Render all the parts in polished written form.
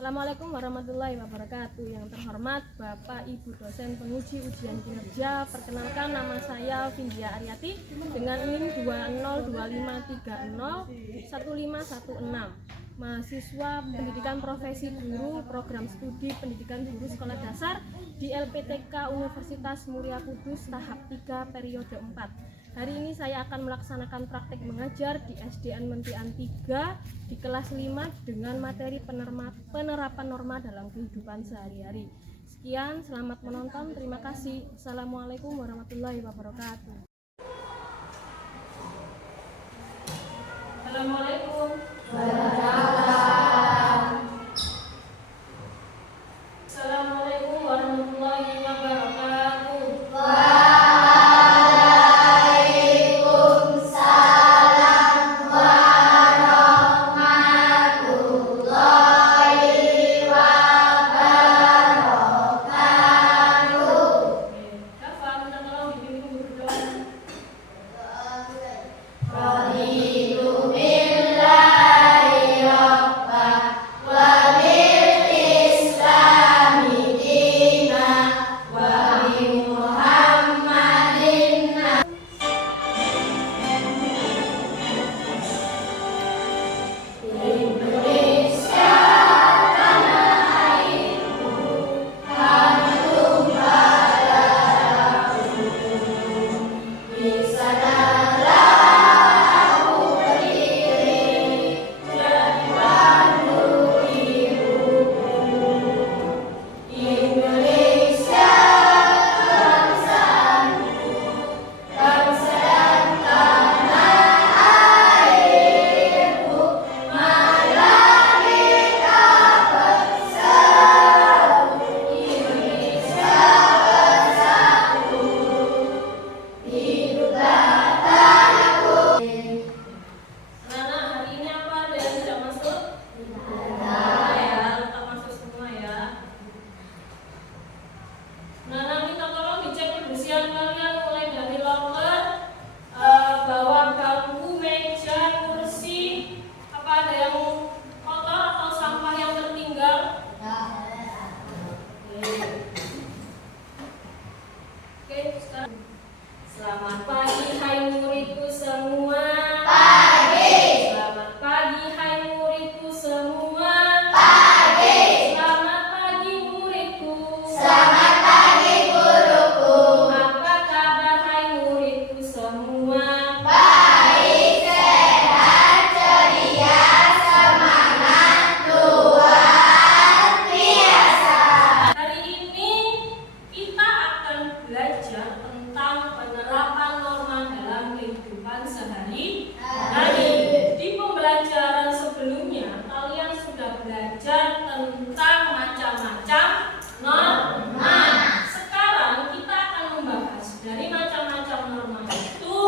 Assalamualaikum warahmatullahi wabarakatuh. Yang terhormat Bapak Ibu dosen penguji ujian kinerja, perkenalkan nama saya Vindya Aryati dengan NIM 2025301516, mahasiswa pendidikan profesi guru program studi pendidikan guru sekolah dasar di LPTK Universitas Muria Kudus tahap 3 periode 4. Hari ini saya akan melaksanakan praktek mengajar di SDN Mentian 3 di kelas 5 dengan materi penerapan norma dalam kehidupan sehari-hari. Sekian, selamat menonton, terima kasih. Assalamualaikum warahmatullahi wabarakatuh. Assalamualaikum. Assalamualaikum warahmatullahi wabarakatuh. Selamat pagi hai muridku semua. Pagi. Selamat pagi hai muridku semua. Pagi. Selamat pagi muridku. Selamat pagi guruku. Apa kabar hai muridku semua? Baik, sehat, ceria, semangat, luar biasa. Hari ini kita akan belajar tentang penerapan norma dalam kehidupan sehari-hari. Di pembelajaran sebelumnya, kalian sudah belajar tentang macam-macam norma. Sekarang kita akan membahas dari macam-macam norma itu,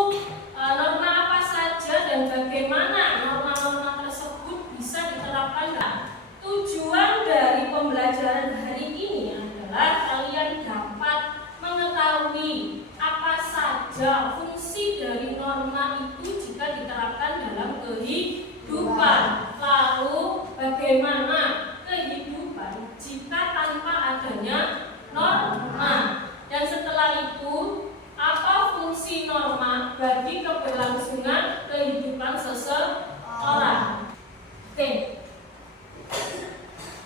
norma apa saja dan bagaimana norma-norma tersebut bisa diterapkan. Tujuan dari pembelajaran hari ini adalah kalian dapat mengetahui apa saja fungsi dari norma itu jika diterapkan dalam kehidupan. Lalu bagaimana kehidupan jika tanpa adanya norma. Dan setelah itu, apa fungsi norma bagi keberlangsungan kehidupan seseorang. Oke.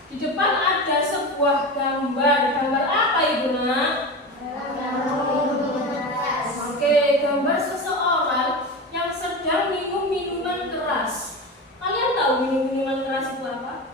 Di depan ada sebuah gambar. Gambar apa Ibu Nak? Oke, gambar seseorang yang sedang minum minuman keras. Kalian tahu minum minuman keras itu apa?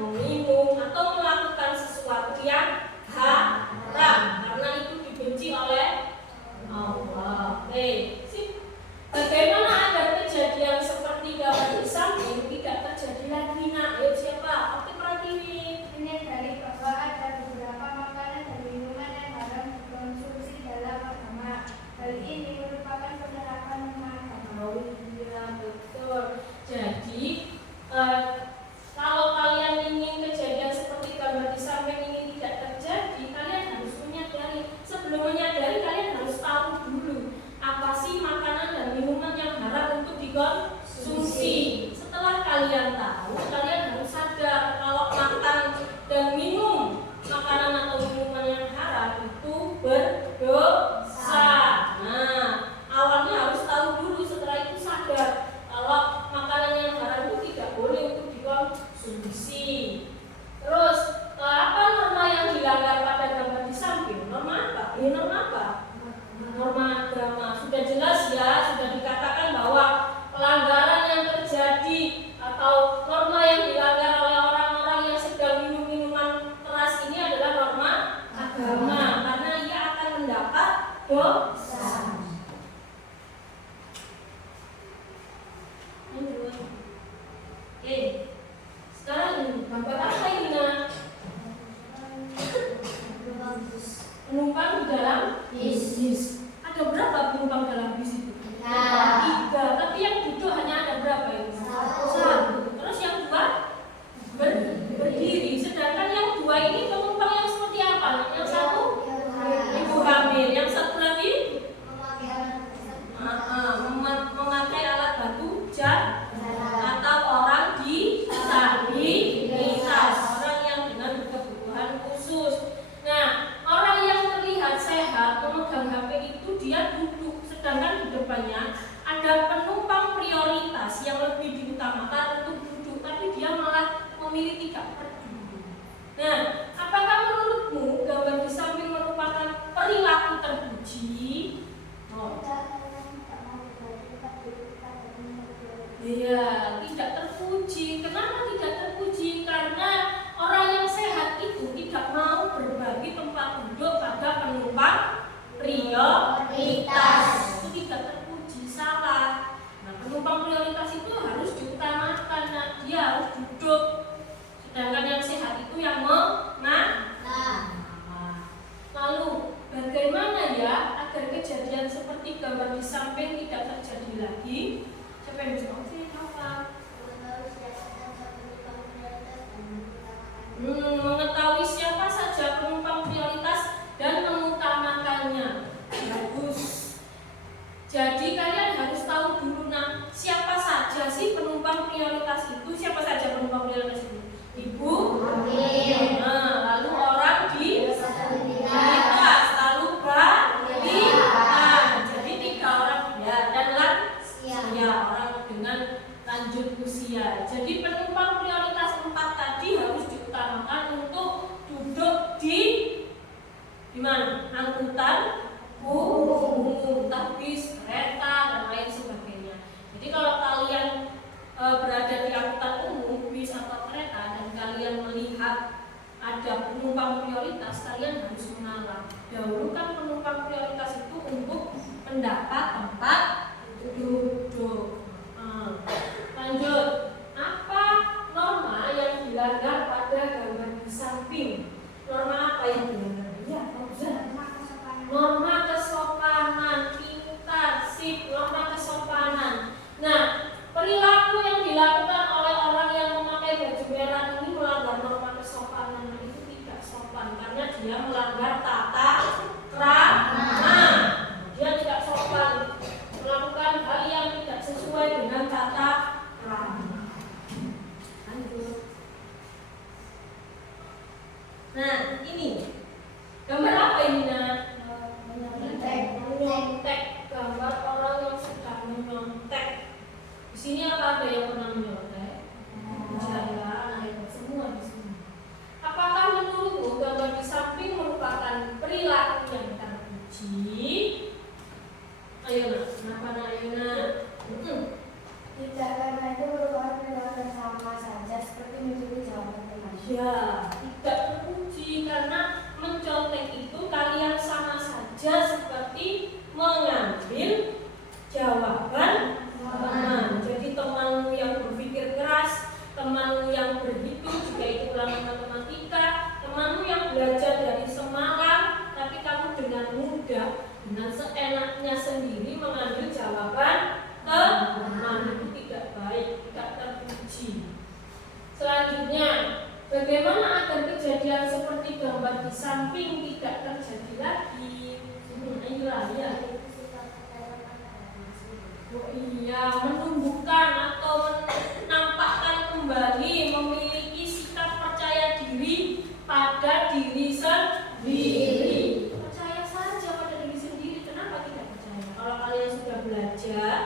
meminum, atau melakukan sesuatu yang haram karena itu dibenci oleh Allah. Oke, sip. Bagaimana agar kejadian seperti gambar di samping tidak terjadi lagi? Nah, ayo siapa? Aktif Pratiwi. Ini dari bahwa ada beberapa makanan dan minuman yang haram dikonsumsi dalam agama. Hal ini merupakan penerapan agama. Oh iya, betul. Jadi kalau kalian ingin kejadian seperti gambar di samping ini tidak terjadi, kalian harus menyadari. Sebelum menyadari, kalian harus tahu dulu apa sih makanan dan minuman yang haram untuk dikonsumsi. Setelah kalian tahu, kalian harus sadar kalau makan dan minum makanan atau minuman yang haram itu berdosa. Nah, awalnya harus tahu dulu, setelah itu sadar kalau makanan yang haram itu tidak boleh untuk dikonsumsi. Terus apa norma yang dilanggar pada gambar di samping? Norma apa? Norma apa? Norma agama. Sudah jelas ya, sudah dikatakan bahwa pelanggaran yang terjadi atau norma yang dilanggar oleh orang-orang yang sedang minum minuman keras ini adalah norma agama, karena ia akan mendapat dosa. Oke, sekarang ini gambar apa ini? Penumpang di dalam bis. Ada berapa penumpang dalam bis itu? 3. Tapi yang duduk hanya ada berapa ini? 1. Terus yang 2 berdiri. Sedangkan yang 2 ini penumpang yang seperti apa? Yang 1 ibu hamil. Yang 1 lagi memakai alat bantu jalan atau orang disabilitas, orang yang dengan kebutuhan khusus. Nah, orang yang terlihat sehat memegang HP itu dia duduk, sedangkan di depannya ada penumpang prioritas yang lebih diutamakan untuk duduk, tapi dia malah memilih tidak berduduk. Nah, apakah menurutmu gambar di samping merupakan perilaku terpuji? Iya, tidak terpuji. Kenapa tidak terpuji? Karena orang yang sehat itu tidak mau berbagi tempat duduk pada penumpang prioritas. Itu tidak terpuji, salah. Nah, penumpang prioritas itu harus diutamakan. Nah, dia harus duduk. Sedangkan yang sehat itu yang Lalu, bagaimana ya agar kejadian seperti gambar di samping tidak terjadi lagi? Siapa yang bisa mengetahui siapa saja penumpang prioritas dan mengutamakannya. Bagus. Jadi kalian harus tahu dulu siapa saja sih penumpang prioritas itu? Siapa saja penumpang prioritas itu? Ibu hamil. Lalu orang disabilitas, lalu balita. Jadi 3 orang ya, dan lansia, orang dengan lanjut usia. Jadi penumpang prioritas 4 tadi harus diutamakan untuk duduk di mana? Angkutan umum, entah bis, kereta, dan lain sebagainya. Jadi kalau kalian berada di angkutan umum, bis atau kereta, dan kalian melihat ada penumpang prioritas, kalian harus mengalah. Dahulukan penumpang prioritas itu untuk mendapat tempat duduk. Lanjut, apa norma yang dilanggar pada gambar di samping? Norma apa yang dilanggar? Ya, norma kesopanan. Pintar, sip, norma kesopanan. Nah, perilaku yang dilakukan oleh orang yang memakai baju merah ini melanggar norma kesopanan. Itu tidak sopan karena dia melanggar tata krama. Dia tidak sopan, melakukan hal yang tidak sesuai dengan tata krama. Lanjut. Nah, ini gambar apa ini? Menyontek. Gambar orang yang sedang menyontek. Di sini apa ada yang pernah menyontek? Jaya, semua di sini. Apakah menurutmu gambar di samping merupakan perilaku yang terpuji? Ayo, kenapa Ayuna? Tidak, karena itu merupakan perilaku yang sama saja seperti mencuri jawab matematika. Ya, tidak terpuji karena mencontek itu kalian sama saja seperti mengambil jawaban teman. Jadi temanmu yang berpikir keras, temanmu yang berhitung jika itu ulangan matematika, temanmu yang belajar dari semalam, tapi kamu dengan mudah, dengan seenaknya sendiri mengambil jawaban teman, itu tidak baik, tidak terpuji. Selanjutnya, bagaimana agar kejadian seperti gambar di samping tidak terjadi lagi? Inilah ya. Oh iya, menumbuhkan atau menampakkan kembali memiliki sikap percaya diri pada diri sendiri. Percaya saja pada diri sendiri. Kenapa tidak percaya? Kalau kalian sudah belajar,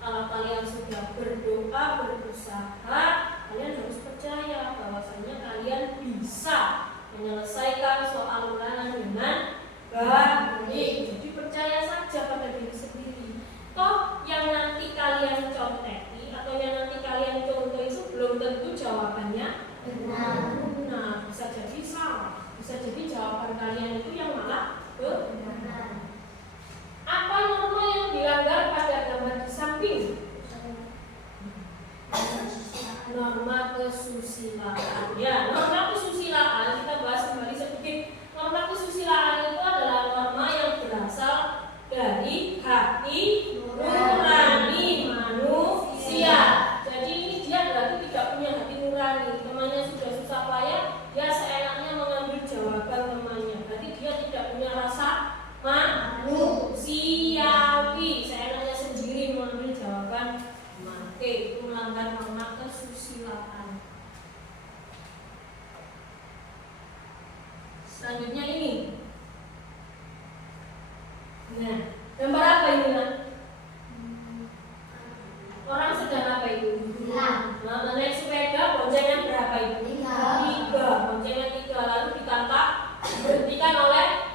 kalau kalian sudah berdoa, berusaha, kalian harus percaya bahwasanya kalian bisa menyelesaikan soal ulangan dengan baik. Jadi percaya saja pada diri sendiri. Toh yang nanti kalian conteki atau yang nanti kalian contoh itu belum tentu jawabannya benar. Nah, bisa jadi salah. Bisa jadi jawaban kalian itu yang malah benar. Apa norma yang dilanggar pada gambar di samping? Norma kesusilaan. Ya, norma kesusilaan kita bahas kembali sedikit. Norma kesusilaan itu adalah norma yang berasal dari hati nurani manusia. Jadi ini dia berarti tidak punya hati nurani. Temannya sudah susah payah, dia seenaknya mengambil jawaban temannya. Berarti dia tidak punya rasa manusiawi, seenaknya sendiri mengambil jawaban teman. Itu melanggar norma kesusilaan. Selanjutnya ini. Nah, gambar apa ini, Nak? Orang sedang apa itu? Nah, naik sepeda, boncengan berapa itu? 3. Boncengan 3, lalu ditangkap, berhentikan oleh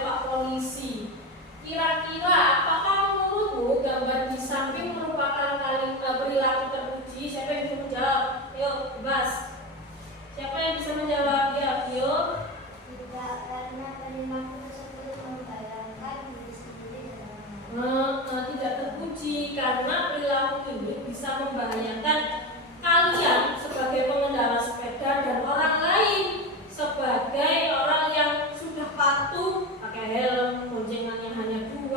Pak Polisi. Kira-kira apakah menurutmu gambar di samping merupakan perilaku terpuji? Siapa yang bisa menjawab? Ayo, bebas. Siapa yang bisa menjawab? Ya, Bio. Tidak, karena perilaku tersebut membayangkan diri sendiri dalam tidak terpuji karena perilaku ini bisa membahayakan kalian sebagai pengendara sepeda dan orang lain sebagai orang yang sudah patuh pakai helm, boncengannya hanya 2,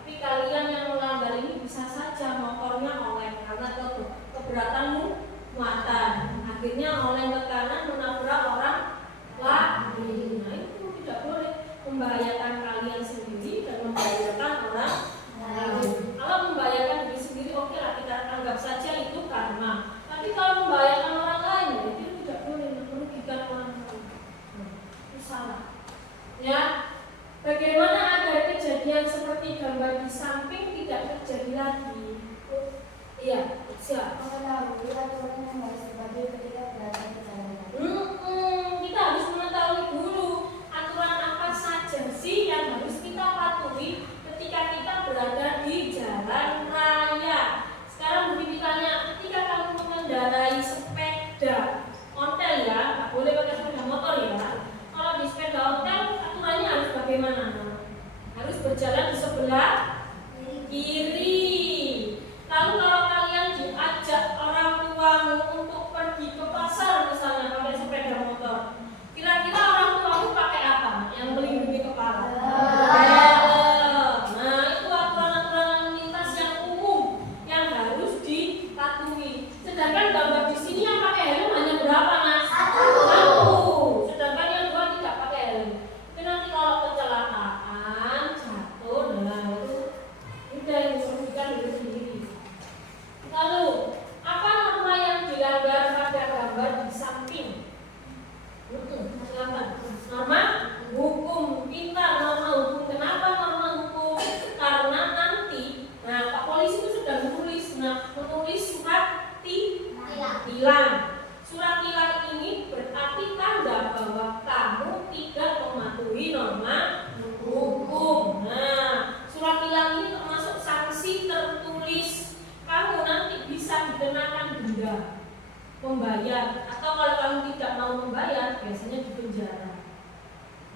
tapi kalian yang melanggar ini bisa saja motornya oleng karena keberatan muatan, akhirnya oleng ke kanan menabrak orang lain. Nah, itu tidak boleh, membahayakan kalian sendiri dan membahayakan orang lain. Kalau membahayakan diri sendiri, oke lah, kita anggap saja itu karma. Tapi kalau membahayakan orang lain, itu tidak boleh, merugikan orang lain. Itu salah. Ya, bagaimana agar kejadian seperti gambar di samping tidak terjadi lagi? Iya, siap. mengetahui aturan yang harus dipatuhi ketika berada di jalanan. biasanya di penjara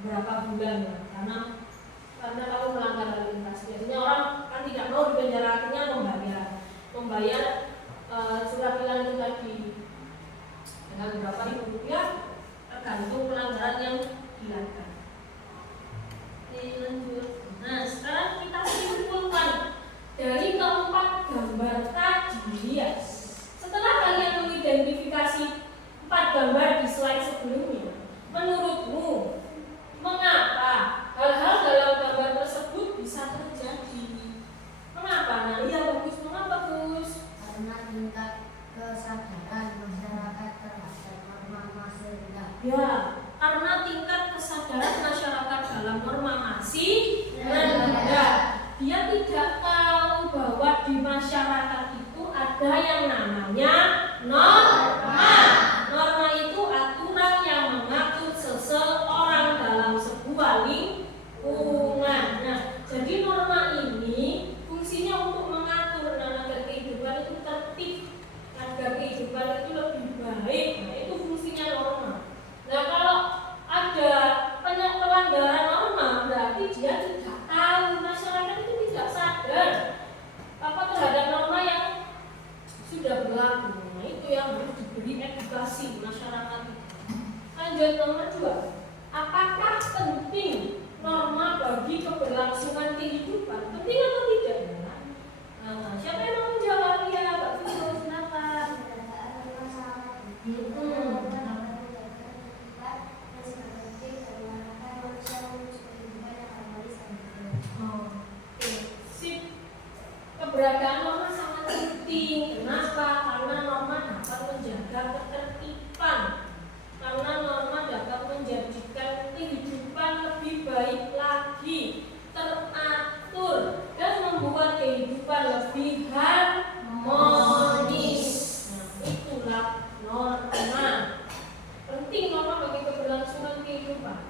berapa bulan ya, karena kamu melanggar lalu lintas. Biasanya orang kan tidak mau di penjara, akhirnya membayar surat tilang itu tadi dengan beberapa ribu rupiah tergantung pelanggaran yang dilakukan. Lanjut. Nah, sekarang kita simpulkan dari keempat gambar tadi ya. Setelah kalian mengidentifikasi 4 gambar di slide sebelumnya, menurutmu mengapa hal-hal dalam gambar tersebut bisa terjadi? Mengapa? Nah, iya bagus. Mengapa bagus? Karena tingkat kesadaran masyarakat terhadap norma masih rendah. Ya, karena tingkat kesadaran masyarakat dalam norma masih rendah. Dia tidak tahu bahwa di masyarakat itu ada yang namanya norma. Norma itu aturan yang mengatur seseorang dalam sebuah lingkungan. Nah, jadi norma ini fungsinya untuk mengatur agar kehidupan itu tertib, agar kehidupan itu lebih baik. Nah, itu fungsinya norma. Nah, kalau ada pelanggaran norma, berarti dia tidak tahu, masyarakat itu tidak sadar terhadap norma yang sudah berlaku. Nah, itu yang harus diberi edukasi masyarakat itu. Lanjut nomor 2. Apakah penting norma bagi keberlangsungan kehidupan? Penting atau tidak? Nah, siapa yang mau menjawab? Ya, Mbak Fitro, silakan. Keberadaan norma sangat penting. Kenapa? Karena norma dapat menjaga ketertiban. Karena norma dapat menjadikan kehidupan lebih baik lagi, teratur, dan membuat kehidupan lebih harmonis. Nah, itulah norma. Penting norma bagi keberlangsungan kehidupan.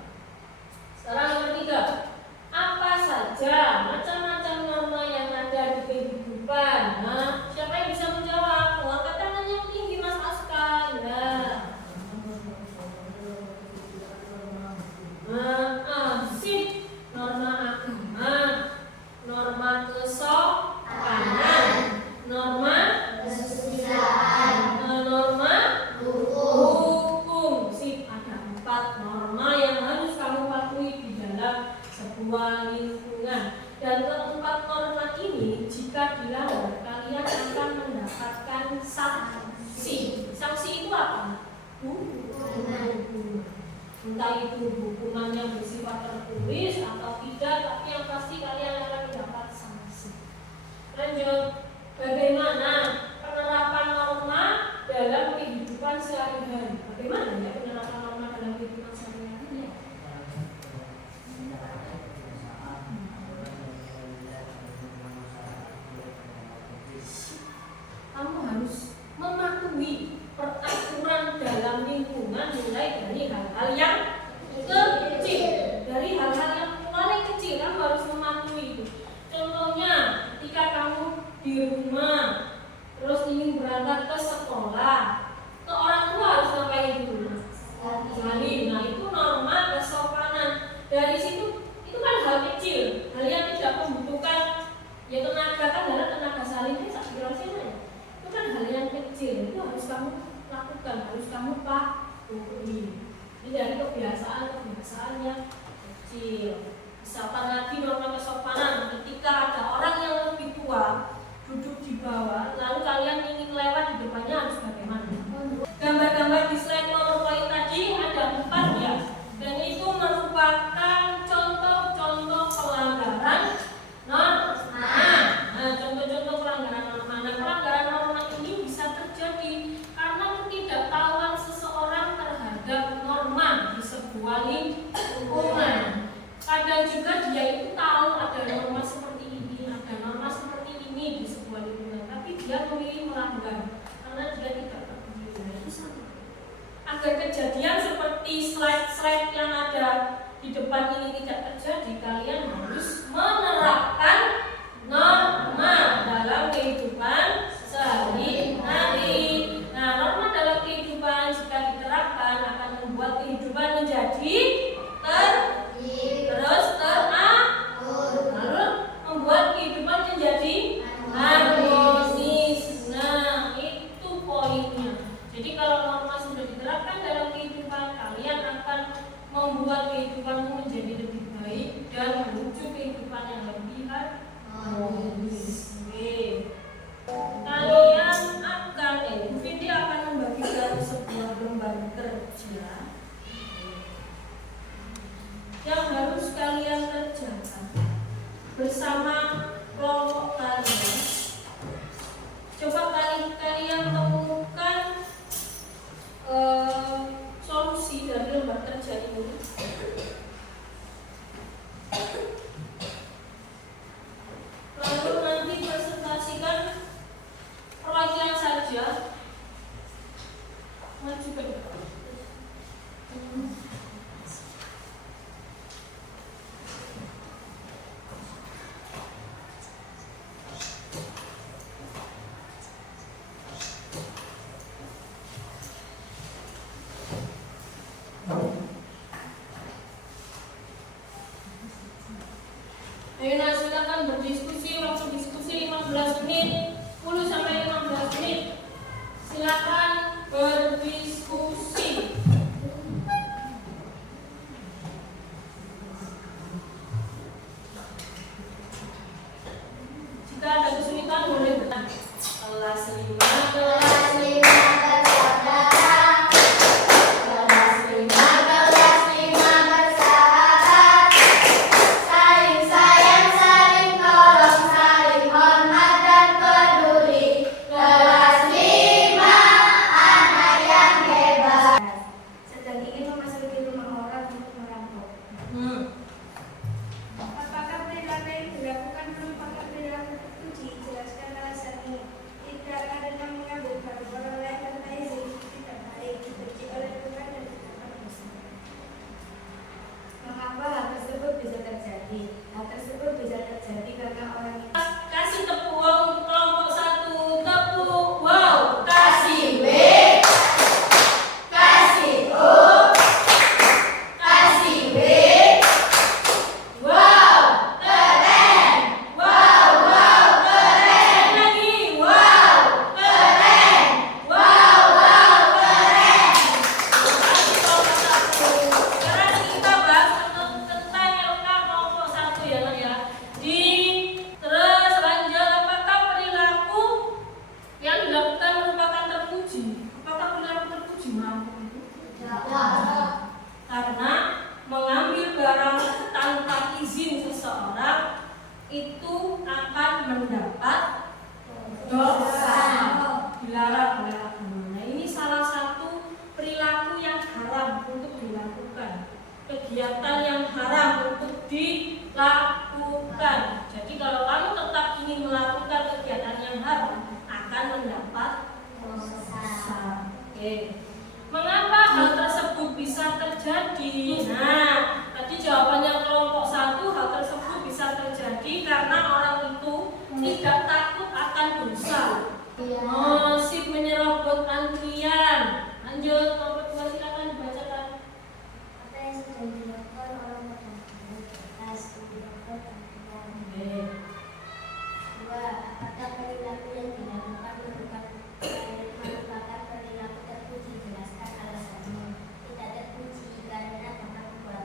Sekarang nomor 3. Apa saja macam-macam norma yang ada di kehidupan? Nah, siapa yang bisa menjawab? Angkat tangan yang tinggi, Mas Aska. Sip. Norma agama, norma kesopanan, norma kesusilaan, norma hukum. Sip. Ada 4 norma yang harus kamu patuhi di dalam sebuah lingkungan. Dan keempat norma ini jika dilanggar kalian akan mendapatkan sanksi. Sanksi itu apa? Entah itu hukumannya bersifat tertulis atau tidak, tapi yang pasti kalian akan mendapat sanksi. Lanjut, bagaimana penerapan norma dalam kehidupan sehari-hari? Bagaimana ya penerapan norma dalam kehidupan sehari-hari? Kamu harus mematuhi peraturan dalam lingkungan mulai dari hal-hal yang kecil. Dari hal-hal yang paling kecil kamu harus mematuhi. Contohnya, ketika kamu di rumah terus ingin berangkat ke sekolah, ke orang tua harus ngapain dulu? Salim. Nah, itu norma kesopanan. Dari situ itu kan hal kecil, hal yang tidak membutuhkan ya tenaga, kan ada tenaga salimnya sak kira-kira. Itu kan hal yang kecil, itu harus kamu lakukan, harus kamu patuhi. Ini dari kebiasaan yang kecil. Misalkan lagi norma kesopanan, ketika ada orang yang lebih tua duduk di bawah, lalu kalian ingin lewat di depannya harus bagaimana? Gambar-gambar di slide PowerPoint tadi ada 4 ya, dan itu merupakan contoh-contoh pelanggaran norma. Nah, contoh-contoh pelanggaran norma. Nah, pelanggaran norma ini bisa terjadi karena ketidaktahuan seseorang terhadap norma di sebuah lingkungan. Kadang juga dia itu tahu ada norma seperti ini, ada norma seperti ini di sebuah lingkungan, tapi dia memilih melanggar karena dia tidak peduli. Itu sama. Agar kejadian seperti slide-slide yang ada di depan ini tidak terjadi, kalian harus menerapkan norma dalam kehidupan sehari-hari. Nah, norma dalam kehidupan jika diterapkan akan membuat kehidupan ya. Yang harus kalian kerjakan bersama kelompok kalian, coba kalian temukan solusi dari lembar kerja ini. Lalu nanti presentasikan perwakilan saja, maju ke depan. Ayo nah, silakan berdiskusi, waktu diskusi 15 menit, 10 sampai 15 menit. Silakan berdiskusi. Jika ada kesulitan boleh bertanya. Kelas 5 kelas 5 bersaudara. Kelas 5 bersahabat. Saling sayang, saling tolong, saling hormat dan peduli. Kelas 5 anak yang hebat. Sedang ingin memasuki rumah orang untuk merampok. Apakah perilaku yang dilakukan merupakan perilaku terpuji? Jelaskan alasannya. Tidak karena mengambil barang orang lain tanpa izin, tidak baik, dibenci oleh Tuhan dan tidak berdosa. Mengapa hal tersebut bisa terjadi? Hal tersebut bisa terjadi karena orang itu Kasih tepuk wow untuk kelompok 1. Tepuk wow. Kasih W. Kasih O. Kasih W. Wow, keren. Wow, wow, keren. Lagi. Wow, keren. Wow, wow, keren. Kasih kelompok 1. Sekarang kita bahas tentang LK kelompok 1 ya, Nak ya. Terus lanjut, apakah perilaku yang dilakukan merupakan terpuji? Apakah perilaku terpuji merampok itu? Karena mengambil barang tanpa izin seseorang itu akan mendapat dosa, dilarang oleh agama. Nah, ini salah satu perilaku yang haram untuk dilakukan, kegiatan yang haram untuk dilakukan. Jadi kalau kamu tetap ingin melakukan kegiatan yang haram akan mendapat dosa. Oke. Mengapa hal tersebut bisa terjadi? Nah, tadi jawabannya kelompok 1, hal tersebut bisa terjadi karena orang itu tidak takut akan dosa. Masih menyerobot antrian. Lanjut, kelompok 2 silakan dibacakan. Apa yang sedang dilakukan orang tertentu atas dilakukan antrian? Dua, apakah perilaku yang dilakukan merupakan perilaku terpuji? Jelaskan alasannya. Tidak terpuji karena dapat membuat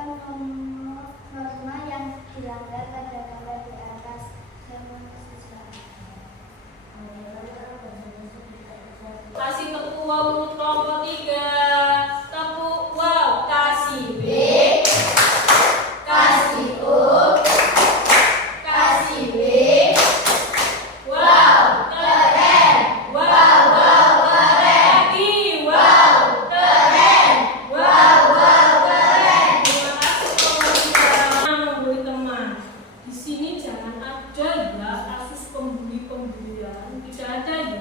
menyebabkan norma yang dilanggar kata-kata di atas zaman siswa. Kasih tepuk wow untuk kelompok 3. Tepuk wow. Kasih B. Kasih U. Kasih B. Wow, keren. Wow, wow, keren. Lagi. Wow, keren. Wow, wow, keren. Terima kasih kelompok 3. Membuli teman. Di sini jangan ada ya kasus pembuli-pembulian. Tidak ada ya.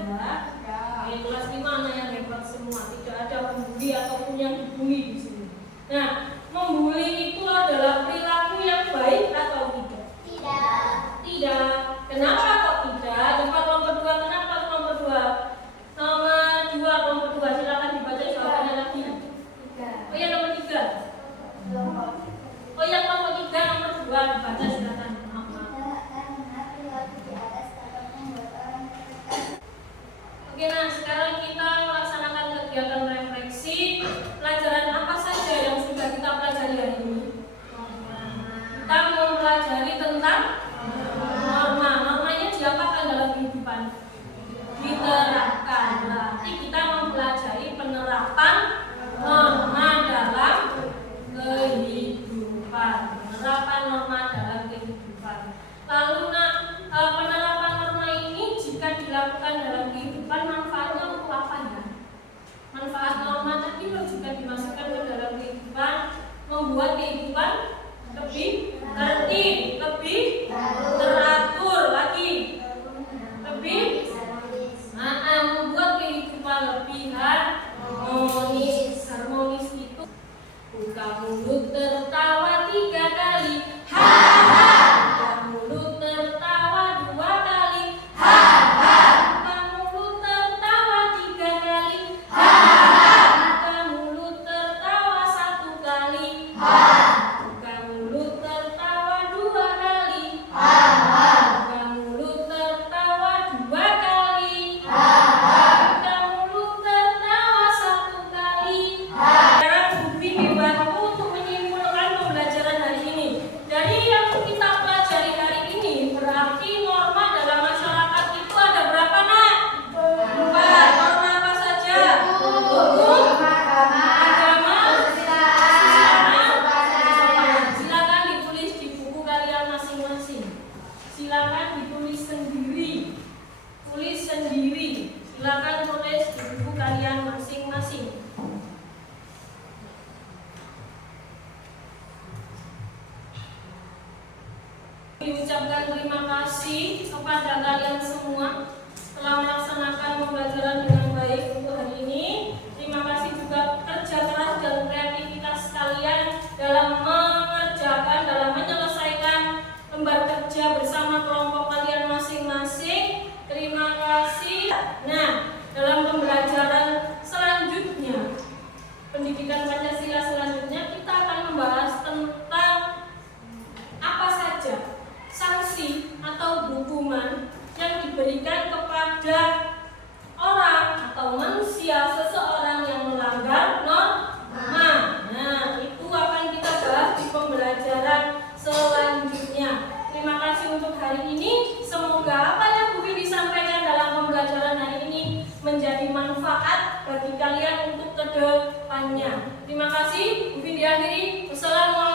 Kelas 5 anak yang hebat semua, tidak ada pembuli ataupun yang dibully di sini. Nah, membuli itu adalah perilaku yang baik atau tidak? Tidak. Tidak. Kenapa kok tidak? Coba kelompok 2, kenapa kelompok 2? Nomor 2, kelompok 2, silakan dibaca jawabannya lagi. Oh ya, nomor 3. Oh ya, kelompok 3, nomor 2, dibaca silakan. Oke, nah sekarang kita melaksanakan kegiatan refleksi. Pelajaran apa saja yang sudah kita pelajari hari ini? Kita mempelajari tentang norma. Normanya diapakan dalam kehidupan? Diterapkan. Berarti kita mempelajari penerapan norma dalam kehidupan. Penerapan norma dalam kehidupan. Lalu penerapan norma ini jika dilakukan dalam kehidupan, manfaatnya untuk apa ya? Manfaat norma tadi loh jika dimasukkan ke dalam kehidupan, membuat kehidupan lebih tertib, lebih teratur lagi, lebih membuat kehidupan lebih harmonis. Harmonis itu buka mulut tertawa 3 kali, ha ha. Buka mulut tertawa 2 kali, ha ha. Buka mulut tertawa 3 kali, ha ha. Buka mulut tertawa 1 kali, ha. Buka mulut tertawa 2 kali, ha ha. Buka mulut tertawa 2 kali, ha ha. Buka mulut tertawa 1 kali, ha. Sekarang Bubi dibantu untuk menyimpulkan pembelajaran hari ini. Jadi yang kita pelajari hari ini berarti norma dalam masyarakat itu ada berapa, Nak? 4. Norma apa saja? Hukum, agama, silakan ditulis di buku kalian masing-masing. Silakan ditulis sendiri. Tulis sendiri. Silakan tulis di buku kalian masing-masing. Diucapkan terima kasih kepada kalian semua telah melaksanakan pembelajaran dengan baik untuk hari ini. Terima kasih juga kerja keras dan kreativitas kalian dalam mengerjakan, dalam menyelesaikan lembar kerja bersama kelompok kalian masing-masing. Terima kasih. Nah, dalam pembelajaran selanjutnya, pendidikan Pancasila selanjutnya, kita akan membahas tentang apa saja sanksi atau hukuman yang diberikan kepada orang atau manusia seseorang yang melanggar norma. Nah, itu akan kita bahas di pembelajaran selanjutnya. Terima kasih untuk hari ini. Semoga apa yang Bubi disampaikan dalam pembelajaran hari ini menjadi manfaat bagi kalian untuk kedepannya. Terima kasih. Bubi diakhiri. Wassalamualaikum.